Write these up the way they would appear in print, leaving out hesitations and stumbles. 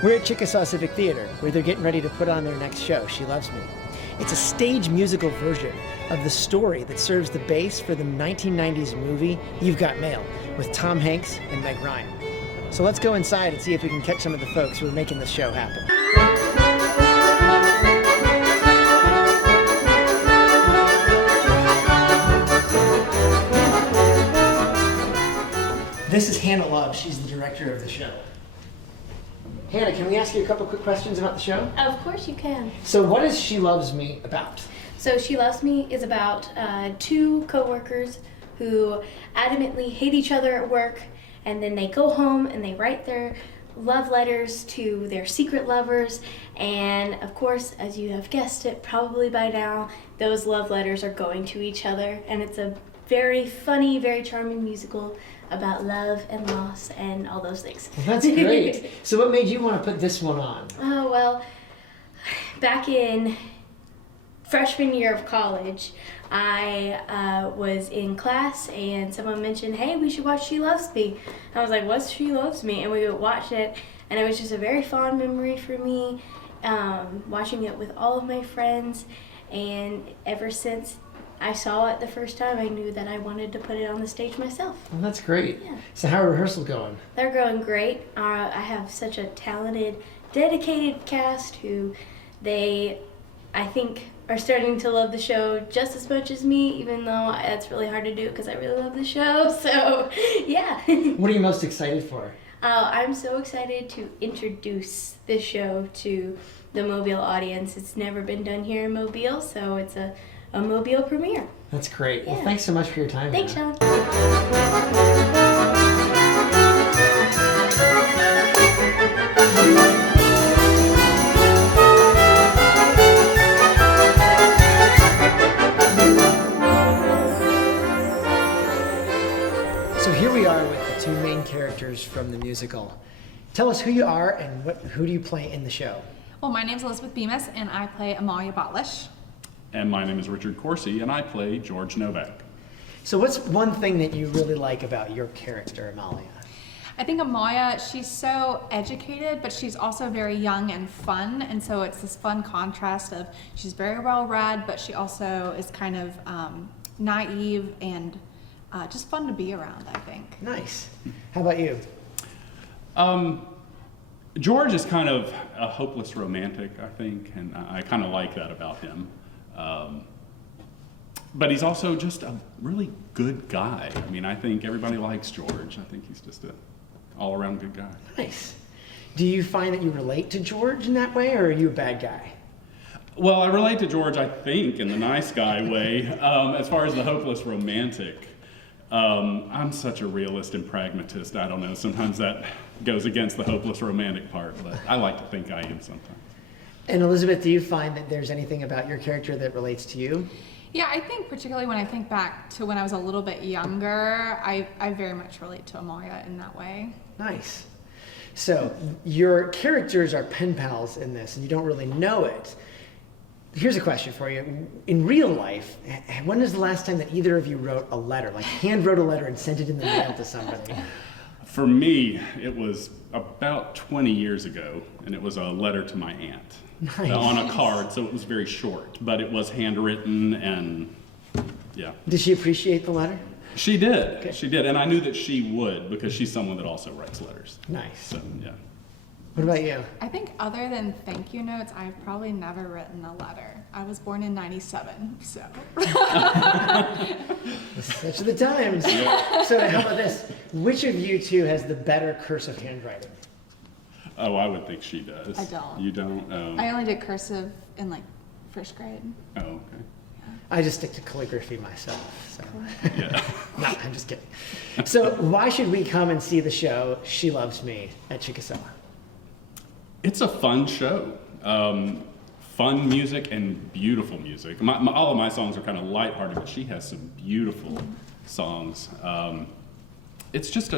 We're at Chickasaw Civic Theater, where they're getting ready to put on their next show, She Loves Me. It's a stage musical version of the story that serves the base for the 1990s movie You've Got Mail, with Tom Hanks and Meg Ryan. So let's go inside and see if we can catch some of the folks who are making this show happen. This is Hannah Love. She's the director of the show. Hannah, can we ask you a couple quick questions about the show? Of course you can. So what is She Loves Me about? So She Loves Me is about two co-workers who adamantly hate each other at work, and then they go home and they write their love letters to their secret lovers, and of course, as you have guessed it probably by now, those love letters are going to each other, and it's a very funny, very charming musical about love and loss and all those things. Well, that's great. So what made you want to put this one on? Oh, well, back in freshman year of college, I was in class and someone mentioned, hey, we should watch She Loves Me. I was like, what's She Loves Me? And we watched it, and it was just a very fond memory for me, watching it with all of my friends, and ever since I saw it the first time, I knew that I wanted to put it on the stage myself. Well, that's great. Yeah. So how are rehearsals going? They're going great. I have such a talented, dedicated cast who I think, are starting to love the show just as much as me, even though that's really hard to do because I really love the show. So, yeah. What are you most excited for? I'm so excited to introduce this show to the Mobile audience. It's never been done here in Mobile, so it's a Mobile premiere. That's great. Yeah. Well, thanks so much for your time. Thanks, Hannah. Sean. So here we are with the two main characters from the musical. Tell us who you are and who do you play in the show? Well, my name's Elizabeth Bemis, and I play Amalia Botlish. And my name is Richard Coarsey, and I play George Novak. So what's one thing that you really like about your character, Amalia? I think Amalia, she's so educated, but she's also very young and fun, and so it's this fun contrast of she's very well read, but she also is kind of naive and just fun to be around, I think. Nice. How about you? George is kind of a hopeless romantic, I think, and I kind of like that about him. But he's also just a really good guy. I mean, I think everybody likes George. I think he's just an all-around good guy. Nice. Do you find that you relate to George in that way, or are you a bad guy? Well, I relate to George, I think, in the nice guy way. As far as the hopeless romantic, I'm such a realist and pragmatist. I don't know. Sometimes that goes against the hopeless romantic part, but I like to think I am sometimes. And Elizabeth, do you find that there's anything about your character that relates to you? Yeah, I think particularly when I think back to when I was a little bit younger, I very much relate to Amalia in that way. Nice. So your characters are pen pals in this, and you don't really know it. Here's a question for you. In real life, when was the last time that either of you wrote a letter, like hand wrote a letter and sent it in the mail to somebody? For me, it was about 20 years ago, and it was a letter to my aunt. Nice. On a card, so it was very short, but it was handwritten, and yeah. Did she appreciate the letter? She did. Okay. She did, and I knew that she would because she's someone that also writes letters. Nice. So yeah. What about you? I think other than thank you notes, I've probably never written a letter. I was born in '97, so. Such are the times. Yeah. So how about this? Which of you two has the better cursive handwriting? Oh, I would think she does. I don't. You don't? Oh. I only did cursive in like first grade. Oh, okay. I just stick to calligraphy myself. So. Yeah. No, I'm just kidding. So why should we come and see the show She Loves Me at Chickasaw? It's a fun show. Fun music and beautiful music. All of my songs are kind of lighthearted, but she has some beautiful songs. It's just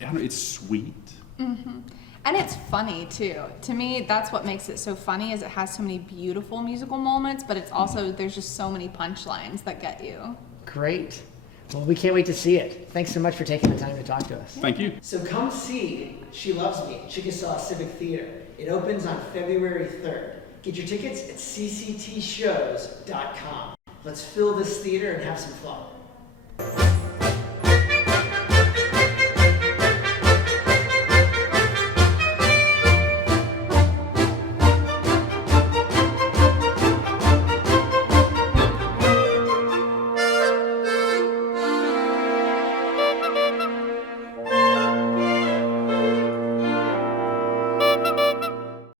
it's sweet. Mm-hmm. And it's funny too. To me, that's what makes it so funny is it has so many beautiful musical moments, but it's also, there's just so many punchlines that get you. Great. Well, we can't wait to see it. Thanks so much for taking the time to talk to us. Thank you. So come see She Loves Me at Chickasaw Civic Theater. It opens on February 3rd. Get your tickets at cctshows.com. Let's fill this theater and have some fun.